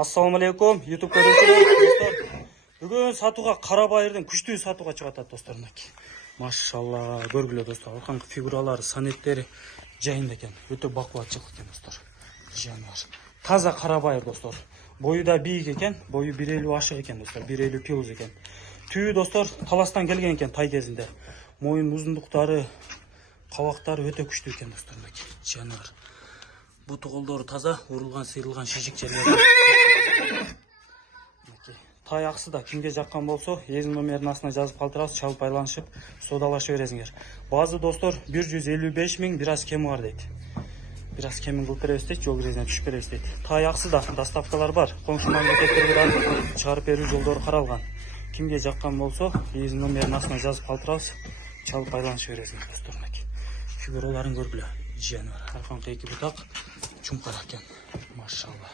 Assalamu alaikum, YouTube көрүүчүлөр. Достор, бүгүн сатууга кара байырдын күчтүү сатууга чыгып атат достор. Машалла, көргүлө достор. Алканкы фигуралары, санеттери жайында экен. Өтө бакубатчылык экен достор. Жаныбар. Таза кара байыр достор. Бою да бийик экен, бою 1.50 ашык экен достор. 1.50 плюс экен. Түйү достор таластан келген экен тай кезинде. Моюн узундуктары, кабактары өтө күчтүү экен достор. Жаныбар. Буту колдору таза, урулган, сыйрылган шишик жерлери. Тай аксы да кимге жаккан болсо, эзин номерин астына жазып калтырасыз, чалып байланышып, содалашып бересиңер. Базы достор 155 миң, бир аз кеми бар дейт. Бир аз кемин кылып беребиз дейт, жол киресине түшүп беребиз дейт. Тай аксы да доставкалар бар. Коңшу мамлекеттерге да чыгарып берүү жолдору каралган. Кимге жаккан болсо, эзин номерин астына жазып калтырасыз, чалып байланышып бересиңер достор. Фигураларын көргүлө. Жаныбар. Арканкы эки бутак чумкар экен. Машалла.